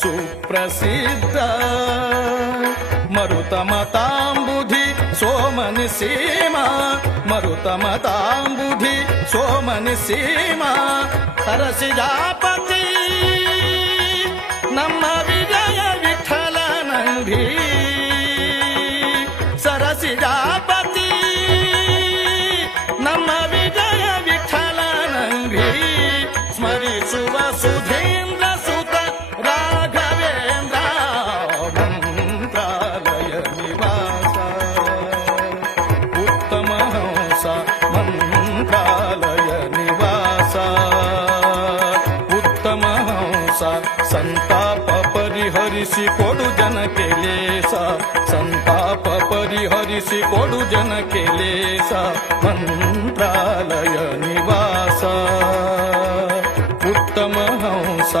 ಸುಪ್ರಸಿದ್ಧ ಮರುತಮತಾಂಬುಧಿ so many Seema ಮರುತಮತಾಂಬುಧಿ so many Seema ಸರಸಿಜಾಪತಿ ನಮ್ಮ ವಿಜಯ ವಿಠಲನಂದಿ ಸರಸಿಜಾಪತಿ ನಮ್ಮ ವಿಜಯ ವಿಠಲನಂದಿ ಸ್ಮರಿಸುವ ಸುಧೇಂದ್ರ ಸುತ ರಾಘವೇಂದ್ರ ಮಂತ್ರಾಲಯ ನಿವಾಸ ಉತ್ತಮ ಹಂಸ ಮಂತ್ರಾಲಯ ನಿವಾಸ ಉತ್ತಮ ಹಂಸ ಸಂತಾಪ ಪರಿಹರಿಸಿ ಕೊಡು ಜನಕ್ಕೆ ಲೇಸ ಸಂತಾಪ ಪರಿಹರಿಸಿ ಕೊಡು ಜನಕ್ಕೆ ಲೇಸ ಮಂತ್ರಾಲಯ ನಿವಾಸ ಉತ್ತಮ ಹಂಸ